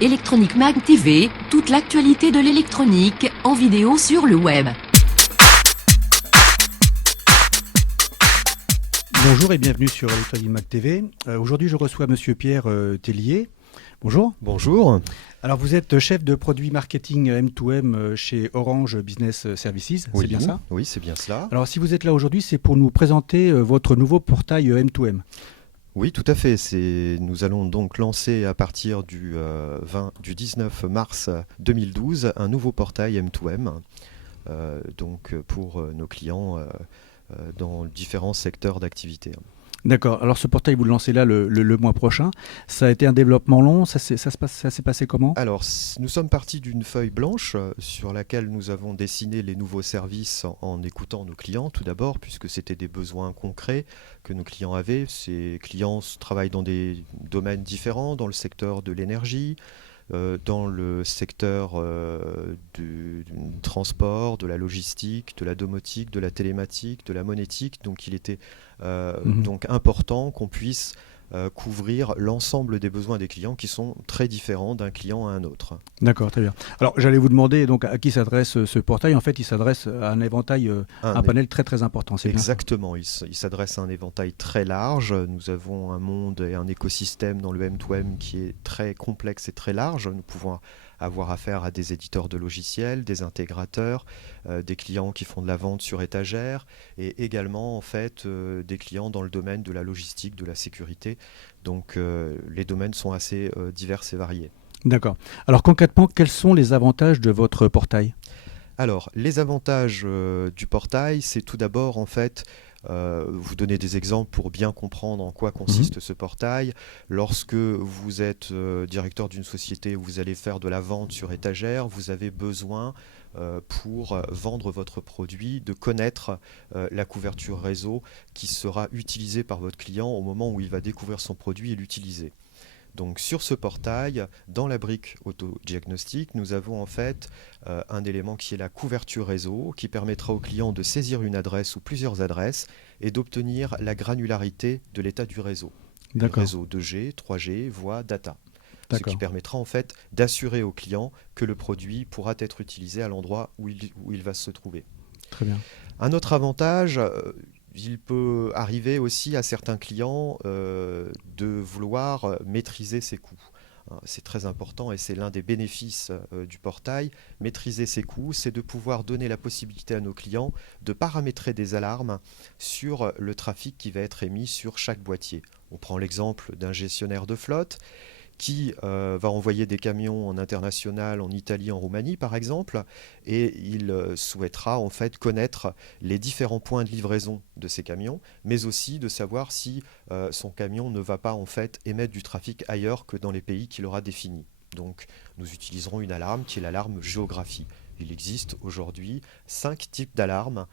Electronic Mag TV, toute l'actualité de l'électronique en vidéo sur le web. Bonjour et bienvenue sur Electronic Mag TV. Aujourd'hui, je reçois Monsieur Pierre Tellier. Bonjour. Bonjour. Alors, vous êtes chef de produit marketing M2M chez Orange Business Services, Oui, c'est bien ça? Oui, c'est bien cela. Alors, si vous êtes là aujourd'hui, c'est pour nous présenter votre nouveau portail M2M. Oui, tout à fait. Nous allons donc lancer à partir du 19 mars 2012 un nouveau portail M2M donc pour nos clients dans différents secteurs d'activité. D'accord. Alors, ce portail, vous le lancez là le mois prochain. Ça a été un développement long. Ça s'est passé comment? Alors, nous sommes partis d'une feuille blanche sur laquelle nous avons dessiné les nouveaux services en écoutant nos clients tout d'abord, puisque c'était des besoins concrets que nos clients avaient. Ces clients travaillent dans des domaines différents, dans le secteur de l'énergie, dans le secteur du transport, de la logistique, de la domotique, de la télématique, de la monétique. Donc il était donc important qu'on puisse couvrir l'ensemble des besoins des clients qui sont très différents d'un client à un autre. D'accord, très bien. Alors, j'allais vous demander donc à qui s'adresse ce portail. En fait, il s'adresse à un éventail, un panel très très important. C'est exactement. Il s'adresse à un éventail très large. Nous avons un monde et un écosystème dans le M2M qui est très complexe et très large. Nous pouvons avoir affaire à des éditeurs de logiciels, des intégrateurs, des clients qui font de la vente sur étagère et également en fait des clients dans le domaine de la logistique, de la sécurité. Donc les domaines sont assez divers et variés. D'accord. Alors concrètement, quels sont les avantages de votre portail? Alors, les avantages du portail, c'est tout d'abord en fait vous donner des exemples pour bien comprendre en quoi consiste ce portail. Lorsque vous êtes directeur d'une société où vous allez faire de la vente sur étagère, vous avez besoin pour vendre votre produit de connaître la couverture réseau qui sera utilisée par votre client au moment où il va découvrir son produit et l'utiliser. Donc sur ce portail, dans la brique autodiagnostic, nous avons en fait un élément qui est la couverture réseau, qui permettra au client de saisir une adresse ou plusieurs adresses et d'obtenir la granularité de l'état du réseau. Réseau 2G, 3G, voix, data. Ce qui permettra en fait d'assurer au client que le produit pourra être utilisé à l'endroit où il va se trouver. Très bien. Un autre avantage, il peut arriver aussi à certains clients de vouloir maîtriser ses coûts. C'est très important et c'est l'un des bénéfices du portail. Maîtriser ses coûts, c'est de pouvoir donner la possibilité à nos clients de paramétrer des alarmes sur le trafic qui va être émis sur chaque boîtier. On prend l'exemple d'un gestionnaire de flotte qui va envoyer des camions en international, en Italie, en Roumanie par exemple, et il souhaitera en fait connaître les différents points de livraison de ces camions, mais aussi de savoir si son camion ne va pas en fait émettre du trafic ailleurs que dans les pays qu'il aura définis. Donc nous utiliserons une alarme qui est l'alarme géographie. Il existe aujourd'hui 5 types d'alarmes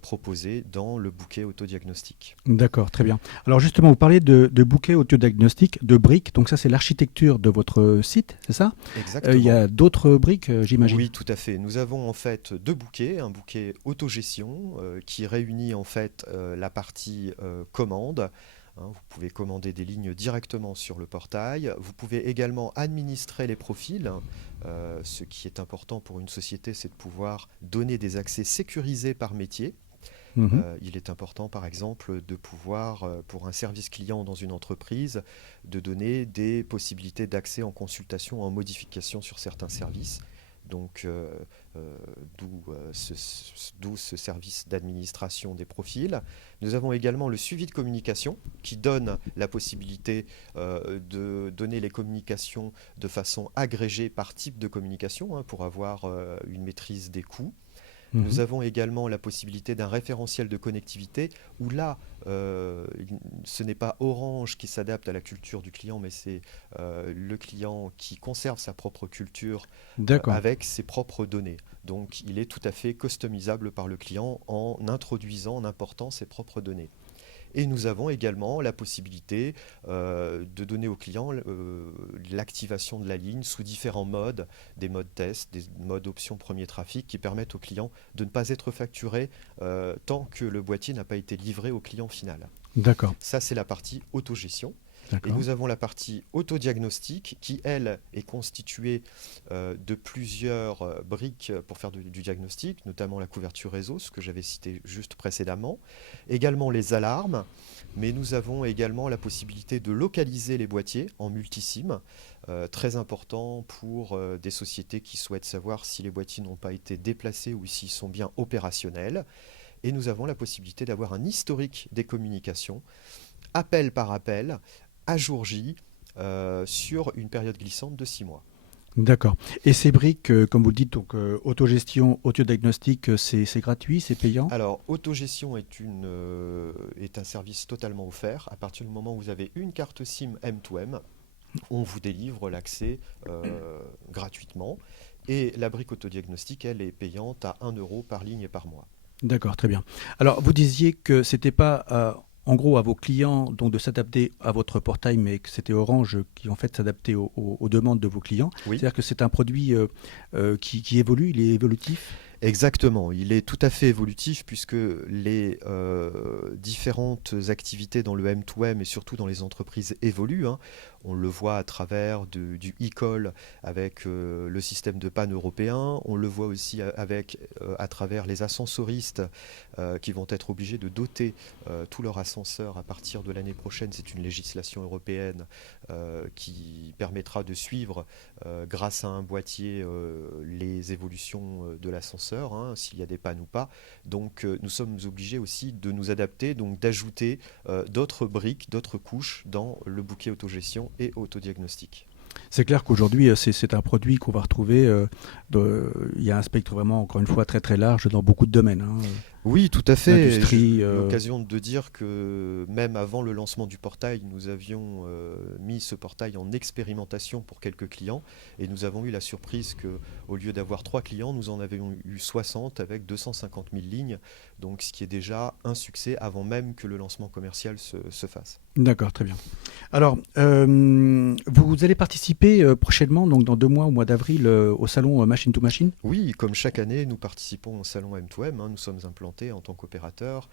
proposées dans le bouquet autodiagnostic. D'accord, très bien. Alors justement, vous parlez de bouquet autodiagnostic, de briques. Donc ça, c'est l'architecture de votre site, c'est ça? Exactement. Il y a d'autres briques, j'imagine? Oui, tout à fait. Nous avons en fait 2 bouquets. Un bouquet autogestion qui réunit en fait la partie commande. Vous pouvez commander des lignes directement sur le portail. Vous pouvez également administrer les profils. Ce qui est important pour une société, c'est de pouvoir donner des accès sécurisés par métier. Il est important, par exemple, de pouvoir, pour un service client dans une entreprise, de donner des possibilités d'accès en consultation, en modification sur certains services. Donc, d'où ce service d'administration des profils. Nous avons également le suivi de communication qui donne la possibilité de donner les communications de façon agrégée par type de communication pour avoir une maîtrise des coûts. Nous avons également la possibilité d'un référentiel de connectivité où là, ce n'est pas Orange qui s'adapte à la culture du client, mais c'est le client qui conserve sa propre culture avec ses propres données. Donc il est tout à fait customisable par le client en introduisant, en important ses propres données. Et nous avons également la possibilité de donner au client l'activation de la ligne sous différents modes, des modes test, des modes option premier trafic qui permettent au client de ne pas être facturé tant que le boîtier n'a pas été livré au client final. D'accord. Ça, c'est la partie autogestion. Et nous avons la partie autodiagnostic qui, elle, est constituée de plusieurs briques pour faire du diagnostic, notamment la couverture réseau, ce que j'avais cité juste précédemment. Également les alarmes, mais nous avons également la possibilité de localiser les boîtiers en multisim, très important pour des sociétés qui souhaitent savoir si les boîtiers n'ont pas été déplacés ou s'ils sont bien opérationnels. Et nous avons la possibilité d'avoir un historique des communications, appel par appel, à jour J, sur une période glissante de 6 mois. D'accord. Et ces briques, comme vous le dites, donc autogestion, autodiagnostic, c'est gratuit, c'est payant? Alors, autogestion est un service totalement offert. À partir du moment où vous avez une carte SIM M2M, on vous délivre l'accès gratuitement. Et la brique autodiagnostic, elle est payante à 1 € par ligne et par mois. D'accord, très bien. Alors, vous disiez que ce n'était pas, en gros, à vos clients donc, de s'adapter à votre portail, mais que c'était Orange qui, en fait, s'adaptait aux demandes de vos clients. Oui. C'est-à-dire que c'est un produit qui évolue, il est évolutif? Exactement, il est tout à fait évolutif puisque les différentes activités dans le M2M et surtout dans les entreprises évoluent. On le voit à travers du e-call avec le système de panne européen. On le voit aussi à travers les ascensoristes qui vont être obligés de doter tous leurs ascenseurs à partir de l'année prochaine. C'est une législation européenne qui permettra de suivre grâce à un boîtier les évolutions de l'ascenseur, s'il y a des pannes ou pas. Donc nous sommes obligés aussi de nous adapter, donc d'ajouter d'autres briques, d'autres couches dans le bouquet autogestion et autodiagnostic. C'est clair qu'aujourd'hui, c'est un produit qu'on va retrouver. Il y a un spectre vraiment, encore une fois, très très large dans beaucoup de domaines. Oui, tout à fait. L'industrie, J'ai l'occasion de dire que même avant le lancement du portail, nous avions mis ce portail en expérimentation pour quelques clients et nous avons eu la surprise qu'au lieu d'avoir 3 clients, nous en avions eu 60 avec 250 000 lignes, donc ce qui est déjà un succès avant même que le lancement commercial se fasse. D'accord, très bien. Alors, vous allez participer prochainement, donc dans 2 mois, au mois d'avril, au salon Machine to Machine? Oui, comme chaque année, nous participons au salon M2M. Nous sommes implantés en tant qu'opérateur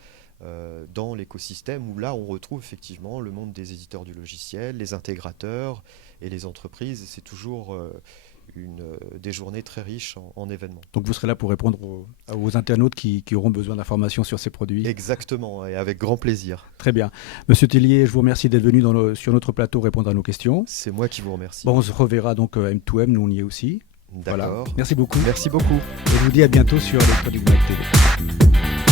dans l'écosystème où là, on retrouve effectivement le monde des éditeurs du logiciel, les intégrateurs et les entreprises. C'est toujours des journées très riches en événements. Donc vous serez là pour répondre aux internautes qui auront besoin d'informations sur ces produits? Exactement, et avec grand plaisir. Très bien. Monsieur Tellier, je vous remercie d'être venu sur notre plateau répondre à nos questions. C'est moi qui vous remercie. Bon, on se reverra donc M2M, nous on y est aussi. D'accord. Voilà. Merci beaucoup. Merci beaucoup. Et je vous dis à bientôt sur Electronic Bike TV.